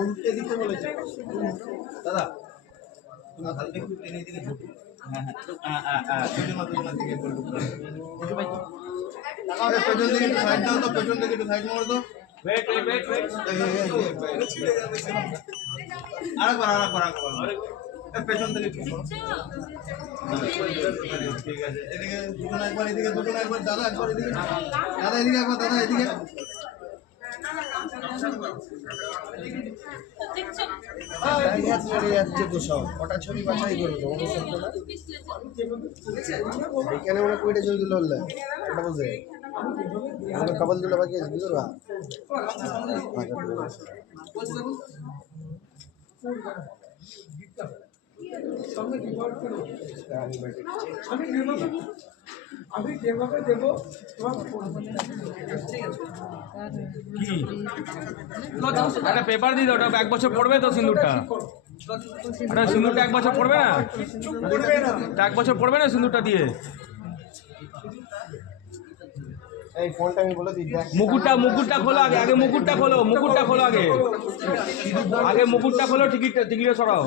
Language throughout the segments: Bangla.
উল্টে দিতে বলেছে দাদা, একটু টেনে দিকে ঝুঁকো। হ্যাঁ হ্যাঁ, পেছন দিকে একটু সাইড দাও তো, পেছন দিকে একটু সাইড মারো তো। পেছন থেকে ঠিক আছে। এদিকে দুজন একবার, এদিকে দুজন একবার, দাদা একবার এদিকে, দাদা এদিকে একবার, দাদা এদিকে। ওটা ছবি বাছাই করে দেবো এখানে ওরা কইটা ছবি তুলে বললে এটা বুঝে আমাদের কপাল তুলে বাকি আছে বুঝলো না আমি যেভাবে দেবো একটা পেপার দিয়ে দাও, ওটা 1 বছর পড়বে তো সিন্দুরটা, ওটা সিন্দুরটা 1 বছর পড়বে না, 1 বছর পড়বে না সিন্দুরটা দিয়ে। এই ফোনটা আমি বলে দিই, মুকুটটা খোলো আগে, মুকুটটা খোলো আগে মুকুটটা খোলো, टिकट सराओ।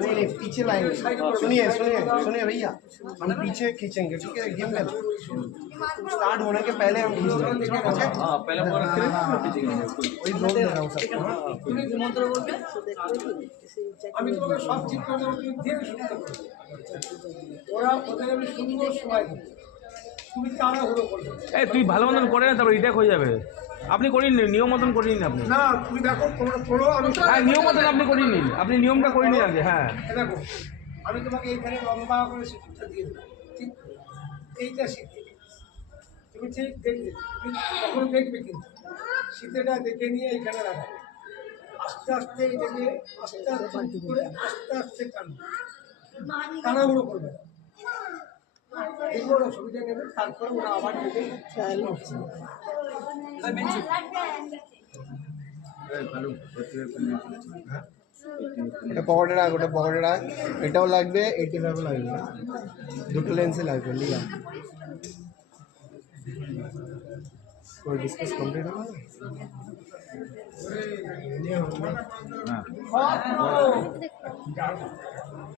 नहीं पीछे लाएंगे, सुनिए भैया, हम पीछे खींचेंगे, ठीक है? गेम में स्टार्ट होने के पहले हम खींचेंगे। हाँ पहले वही बोल दे रहा हूँ सबको। আমি তোমাকে সব চিত্রগুলো দিয়ে শুনতে পারবো, ওরা ওদের আমি সুন্দর সময় দেবো, তুমি তাড়াহুড়ো করবে। তুই ভালো মতন করে না, তারপর রিটেক হয়ে যাবে। আপনি করিন নিয়ম মতন করিন আপনি। না তুমি দেখো, তোমরা পড়ো, আমি হ্যাঁ নিয়ম মতন আপনি করিন, আপনি নিয়মটা করে নিন আগে। হ্যাঁ দেখো, আমি তোমাকে এইখানে লম্বা করে শিক্ষা দিয়ে দেবো, ঠিক এইটা শিখে তুমি ঠিক দেখবে, তুমি তখন দেখবে কিন্তু শীতেটা দেখে নিয়ে এইখানে রাখবে, আস্তে আস্তে এটাকে আস্তে আস্তে করে আস্তে টানবে, তাড়াহুড়ো করবে না। দেখবো ওরা ছবিটা নেবে, তারপরে ওরা আবার নেবে। এটা পকেটে রাখ, ওটা পকেটে রাখ, এটাও লাগবে, 85 লাগবে, দুটো লেন্সে লাগবে। লিয়া कोई डिस्कस कंप्लीट हुआ